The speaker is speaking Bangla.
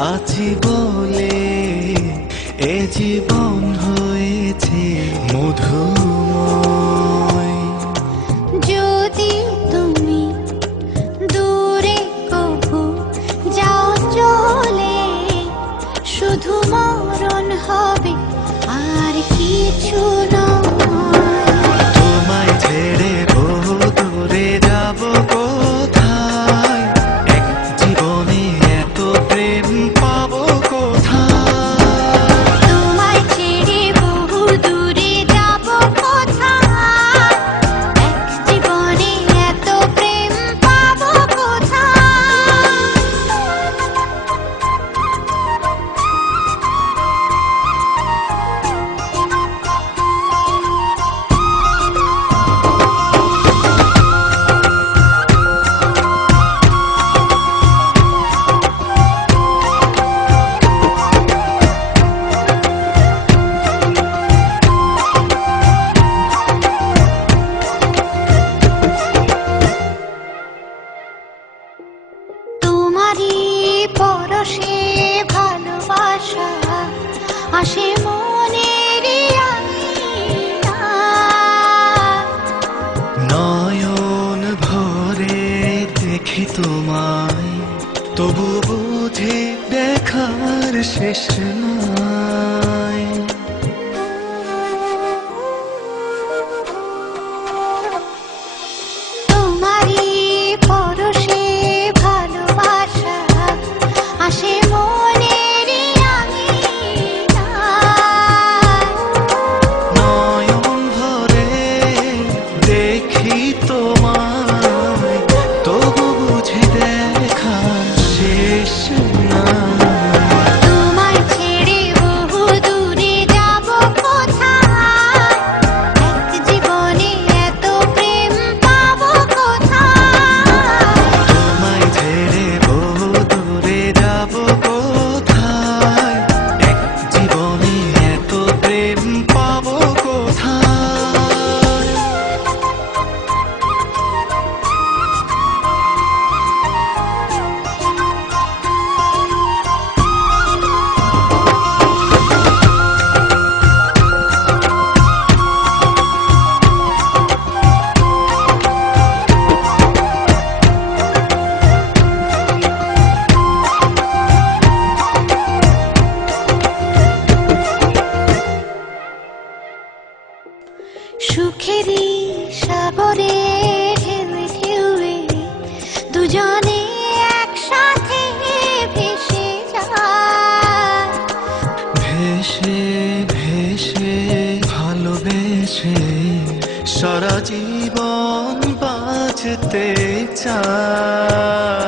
আছি বলে এ জীবন হয়েছে মধুময়। যদি তুমি দূরে কভু যাও চলে, শুধু মরণ হবে আর কিছু নয়। তোমায় ছেড়ে বহু দূরে যাব কোথায়, এক জীবনে এত প্রেম পাবো কোথায়। তোমায় ছেড়ে বহু দূরে যাব কোথায়, এক জীবনে এত প্রেম পাবো কোথায়। তোমারই পরশে ভালোবাসা আসে মনের আঙিনায়। নয়ন ভরে দেখি তোমায়, তবু বুঝে দেখার শেষ নাই। তোমারই পরশে ভালোবাসা আসে মনের আঙিনায়। নয়ন ভরে দেখি তোমায়, তবু বুঝে দেখার শেষ নাই। তোমায় ছেড়ে বহু দূরে যাব কোথায়, এক জীবনে এত প্রেম পাবো কোথায়। তোমায় ছেড়ে বহু দূরে যাব কোথায়, এক জীবনে এত প্রেম পাবো কোথায়। সুখেরই সাগরে ঢেউে ঢেউে দুজনে একসাথে ভেসে যায়। ভেসে ভেসে ভালোবেসে সারা জীবন বাঁচতে চায়।